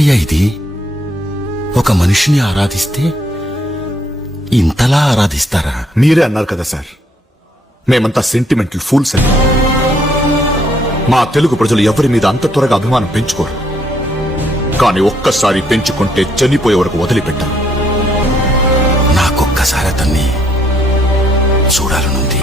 ఏమిటయ్యా ఇది? ఒక మనిషిని ఆరాధిస్తే ఇంతలా ఆరాధిస్తారా? మీరే అన్నారు కదా సార్, మేమంతా సెంటిమెంటల్ ఫూల్స్ అని. మా తెలుగు ప్రజలు ఎవరి మీద అంత త్వరగా అభిమానం పెంచుకోరు. కానీ ఒక్కసారి పెంచుకుంటే చనిపోయే వరకు వదిలిపెట్టారు. నాకొక్కసారి అతన్ని చూడాలనుంది.